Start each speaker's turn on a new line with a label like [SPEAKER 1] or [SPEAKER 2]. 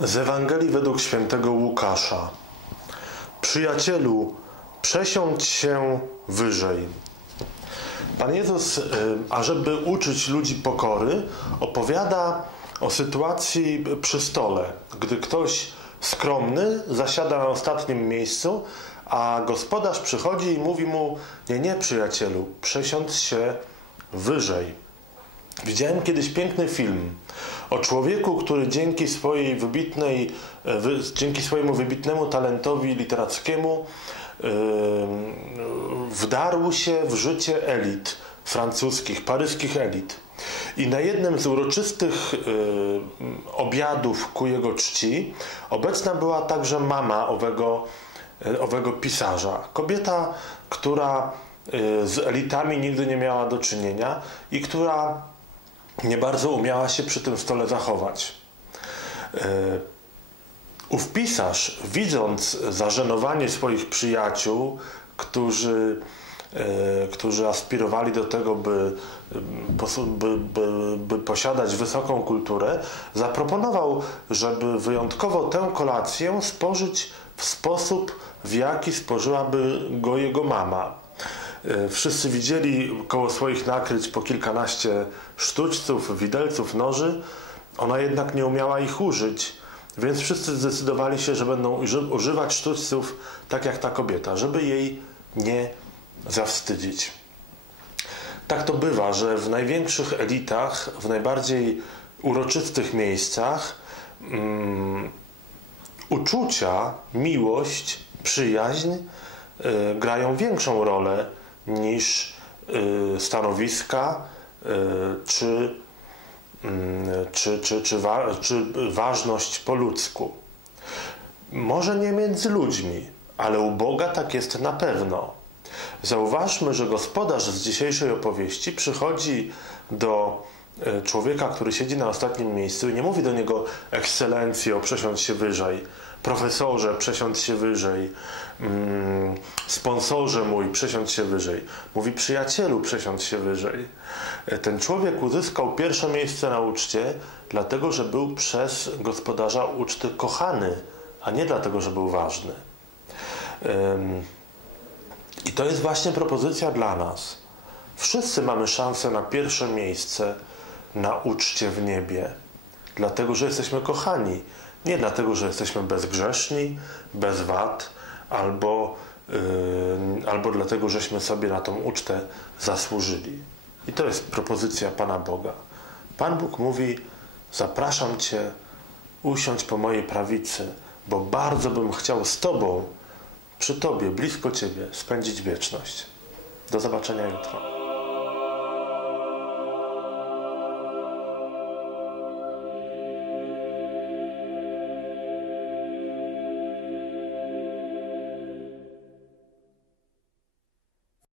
[SPEAKER 1] Z Ewangelii według świętego Łukasza. Przyjacielu, przesiądź się wyżej. Pan Jezus, y, ażeby uczyć ludzi pokory, opowiada o sytuacji przy stole, gdy ktoś skromny zasiada na ostatnim miejscu, a gospodarz przychodzi i mówi mu: Nie, nie, przyjacielu, przesiądź się wyżej. Widziałem kiedyś piękny film o człowieku, który dzięki swojej wybitnej, e, dzięki swojemu wybitnemu talentowi literackiemu yy, wdarł się w życie elit francuskich, paryskich elit. I na jednym z uroczystych yy, obiadów ku jego czci obecna była także mama owego, owego pisarza. Kobieta, która z elitami nigdy nie miała do czynienia i która nie bardzo umiała się przy tym stole zachować. E, ów pisarz, widząc zażenowanie swoich przyjaciół, którzy, e, którzy aspirowali do tego, by, by, by, by, posiadać wysoką kulturę, zaproponował, żeby wyjątkowo tę kolację spożyć w sposób, w jaki spożyłaby go jego mama. E, wszyscy widzieli koło swoich nakryć po kilkanaście sztućców, widelców, noży. Ona jednak nie umiała ich użyć, więc wszyscy zdecydowali się, że będą używać sztućców tak jak ta kobieta, żeby jej nie zawstydzić. Tak to bywa, że w największych elitach, w najbardziej uroczystych miejscach um, uczucia, miłość, przyjaźń y, grają większą rolę niż y, stanowiska y, czy, mm, czy, czy, czy, czy ważność po ludzku. Może nie między ludźmi, ale u Boga tak jest na pewno. Zauważmy, że gospodarz z dzisiejszej opowieści przychodzi do y, człowieka, który siedzi na ostatnim miejscu i nie mówi do niego ekscelencjo, przesiądź się wyżej, profesorze, przesiądź się wyżej, mm, sponsorze mój, przesiądź się wyżej. Mówi przyjacielu, przesiądź się wyżej. E, ten człowiek uzyskał pierwsze miejsce na uczcie, dlatego że był przez gospodarza uczty kochany, a nie dlatego, że był ważny. I to jest właśnie propozycja dla nas. Wszyscy mamy szansę na pierwsze miejsce na uczcie w niebie, dlatego że jesteśmy kochani nie dlatego, że jesteśmy bezgrzeszni, bez wad, albo, yy, albo dlatego, żeśmy sobie na tą ucztę zasłużyli. I to jest propozycja Pana Boga. Pan Bóg mówi: Zapraszam Cię, usiądź po mojej prawicy, bo bardzo bym chciał z Tobą, przy Tobie, blisko Ciebie, spędzić wieczność. Do zobaczenia jutro.